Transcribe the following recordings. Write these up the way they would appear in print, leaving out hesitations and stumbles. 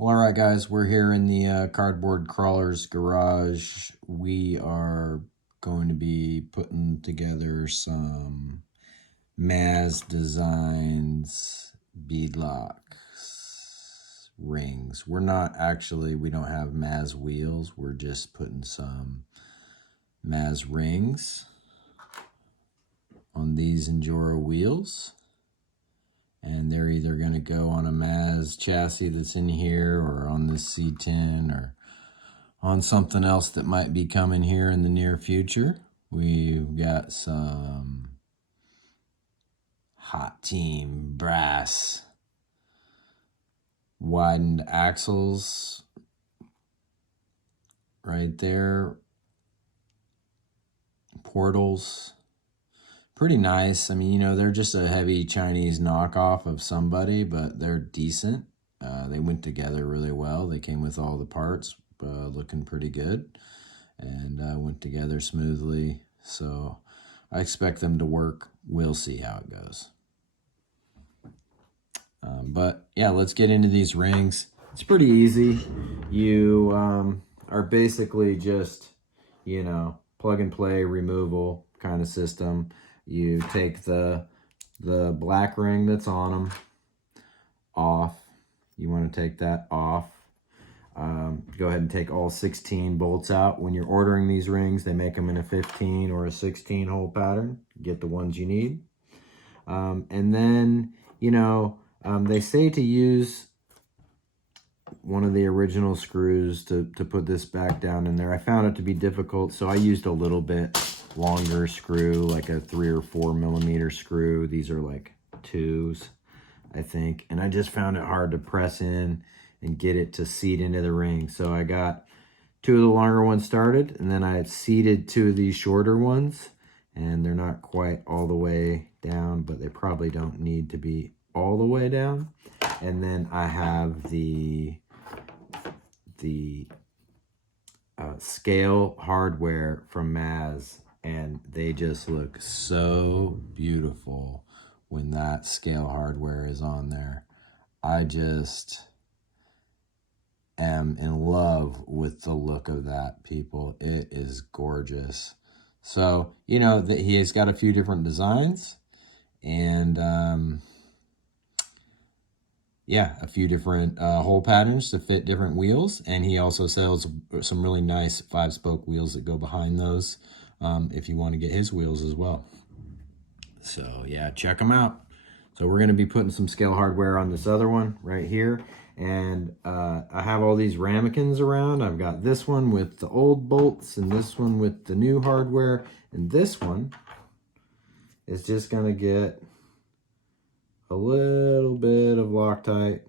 Well, all right, guys, we're here in the Cardboard Crawler's garage. We are going to be putting together some Mazz Designs beadlocks rings. We don't have Mazz wheels. We're just putting some Mazz rings on these Enduro wheels. And they're either going to go on a Mazz chassis that's in here or on this C10 or on something else that might be coming here in the near future. We've got some Hot Team brass widened axles right there. Portals. Pretty nice. I mean, you know, they're just a heavy Chinese knockoff of somebody, but they're decent. They went together really well. They came with all the parts, looking pretty good, and went together smoothly. So I expect them to work. We'll see how it goes. But yeah, let's get into these rings. It's pretty easy. You are basically just, you know, plug and play removal kind of system. You take the black ring that's on them off. You want to take that off. Go ahead and take all 16 bolts out. When you're ordering these rings, they make them in a 15 or a 16 hole pattern. Get the ones you need. And then, you know, they say to use one of the original screws to put this back down in there. I found it to be difficult, so I used a little bit longer screw, like a 3 or 4 millimeter screw. These are like 2s, I think, and I just found it hard to press in and get it to seat into the ring. So I got 2 of the longer ones started, and then I had seated 2 of these shorter ones, and they're not quite all the way down, but they probably don't need to be all the way down. And then I have the scale hardware from Mazz, and they just look so beautiful when that scale hardware is on there. I just am in love with the look of that, people. It is gorgeous. So, you know, that he has got a few different designs, and yeah, a few different hole patterns to fit different wheels. And he also sells some really nice 5-spoke wheels that go behind those if you want to get his wheels as well. So yeah, check them out. So we're going to be putting some scale hardware on this other one right here. And I have all these ramekins around. I've got this one with the old bolts and this one with the new hardware. And this one is just going to get a little bit of Loctite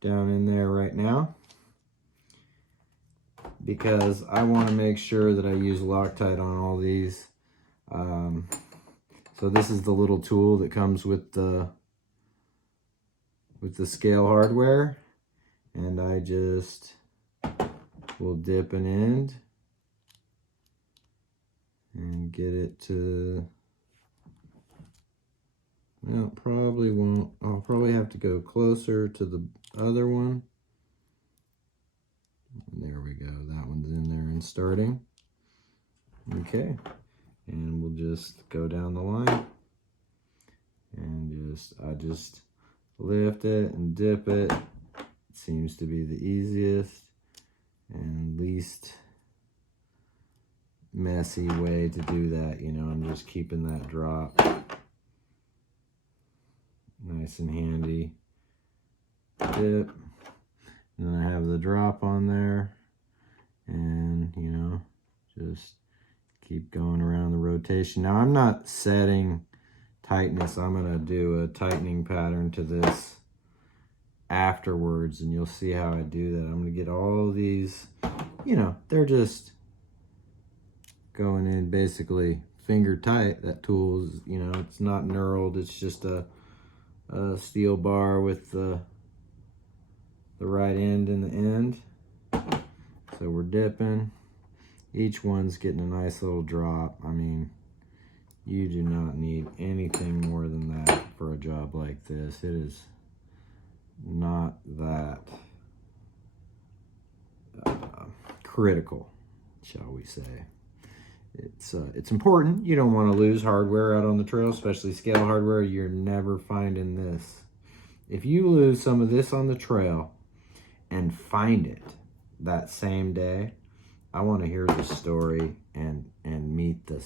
down in there right now, because I want to make sure that I use Loctite on all these. So this is the little tool that comes with the scale hardware, and I just will dip an end and get it to, well, probably won't. I'll probably have to go closer to the other one. There we go. That one's in there and starting. Okay. And we'll just go down the line and I just lift it and dip it. It seems to be the easiest and least messy way to do that. You know, I'm just keeping that drop nice and handy. Dip, and then I have the drop on there, and you know, just keep going around the rotation. Now I'm not setting tightness. I'm gonna do a tightening pattern to this afterwards, and you'll see how I do that. I'm gonna get all of these, you know, they're just going in basically finger tight. That tool is, you know, it's not knurled. It's just a steel bar with the right end and the end. So we're dipping. Each one's getting a nice little drop. I mean, you do not need anything more than that for a job like this. It is not that critical, shall we say. It's important. You don't want to lose hardware out on the trail, especially scale hardware. You're never finding this. If you lose some of this on the trail and find it that same day, I want to hear the story and meet the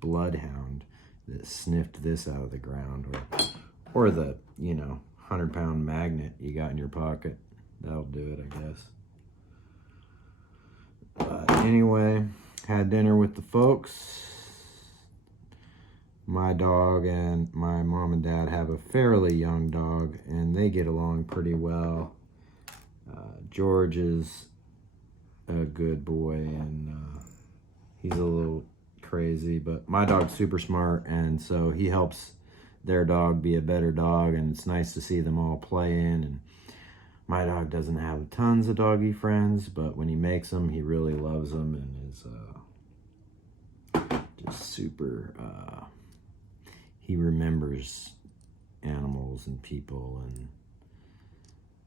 bloodhound that sniffed this out of the ground, or the 100-pound magnet you got in your pocket. That'll do it, I guess. But anyway, had dinner with the folks. My dog and my mom and dad have a fairly young dog, and they get along pretty well. George is a good boy, and he's a little crazy, but my dog's super smart, and so he helps their dog be a better dog, and it's nice to see them all playing. And my dog doesn't have tons of doggy friends, but when he makes them, he really loves them and is just super, he remembers animals and people, and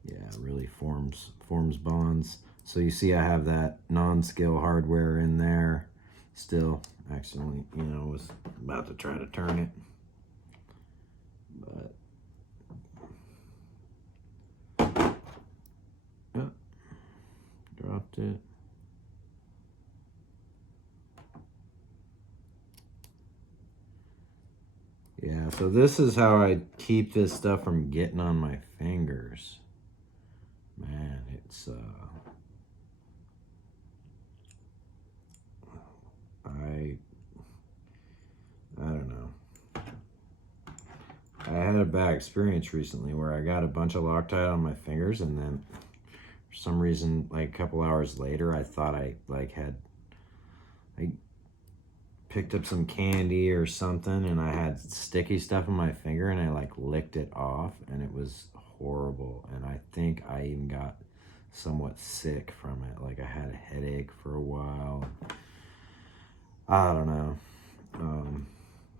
yeah, really forms bonds. So you see I have that non-scale hardware in there still. Accidentally, was about to try to turn it, but oh, dropped it. Yeah, so this is how I keep this stuff from getting on my fingers. Man, it's I don't know. I had a bad experience recently where I got a bunch of Loctite on my fingers, and then for some reason, like a couple hours later, I thought I picked up some candy or something, and I had sticky stuff in my finger, and I licked it off, and it was horrible. And I think I even got somewhat sick from it. Like I had a headache for a while. I don't know.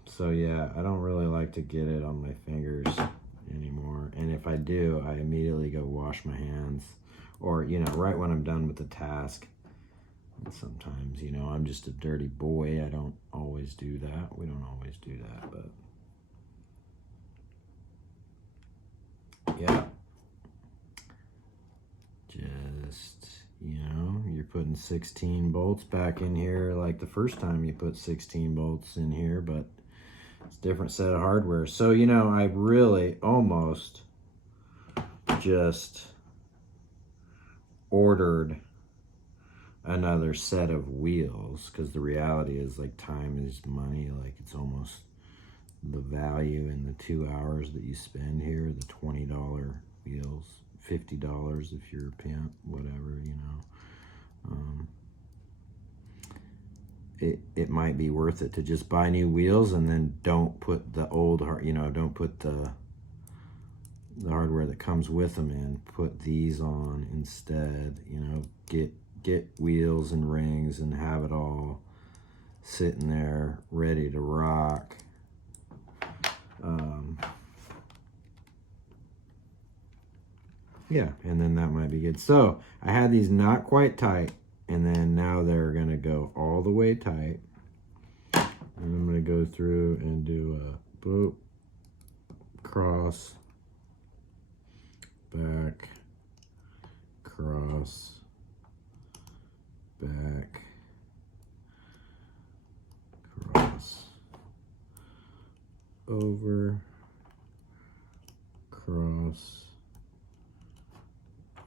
So yeah, I don't really like to get it on my fingers anymore. And if I do, I immediately go wash my hands, or, right when I'm done with the task. And sometimes, I'm just a dirty boy. I don't always do that. We don't always do that, but yeah. Just, you're putting 16 bolts back in here like the first time you put 16 bolts in here, but it's a different set of hardware. So, I really almost just ordered another set of wheels, because the reality is, time is money. It's almost the value in the 2 hours that you spend here. The $20 wheels, $50 if you're a pimp, whatever, it might be worth it to just buy new wheels, and then don't put the old don't put the hardware that comes with them in. Put these on instead. Get wheels and rings and have it all sitting there ready to rock. Yeah, and then that might be good. So I had these not quite tight, and then now they're gonna go all the way tight. And I'm gonna go through and do a boop, cross, back, cross, back, cross, over, cross,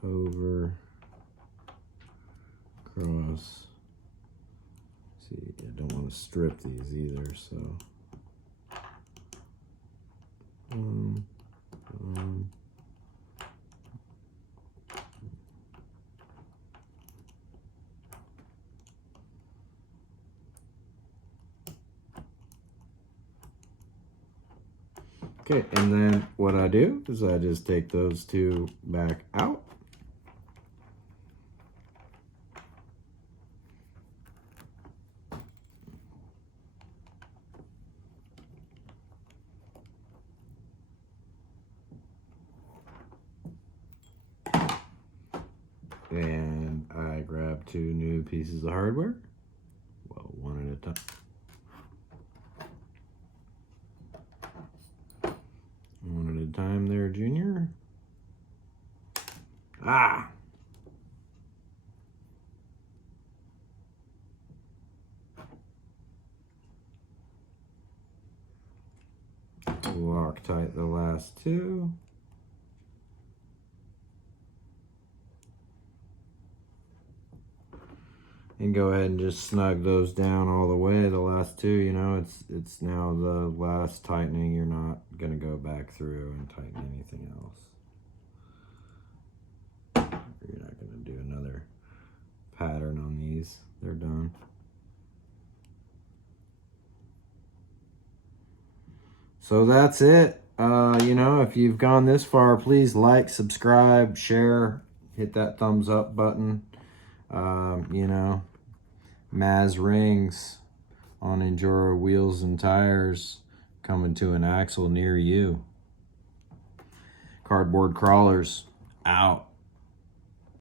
over, cross. See, I don't want to strip these either, so okay, and then what I do is I just take those two back out. And I grabbed 2 new pieces of hardware. Well, one at a time. One at a time there, Junior. Ah! Loctite the last 2. And go ahead and just snug those down all the way. The last 2, you know, it's now the last tightening. You're not gonna go back through and tighten anything else. You're not gonna do another pattern on these. They're done. So that's it. You know, if you've gone this far, please like, subscribe, share, hit that thumbs up button. You know, Mazz rings on Enduro wheels and tires coming to an axle near you. Cardboard crawlers out.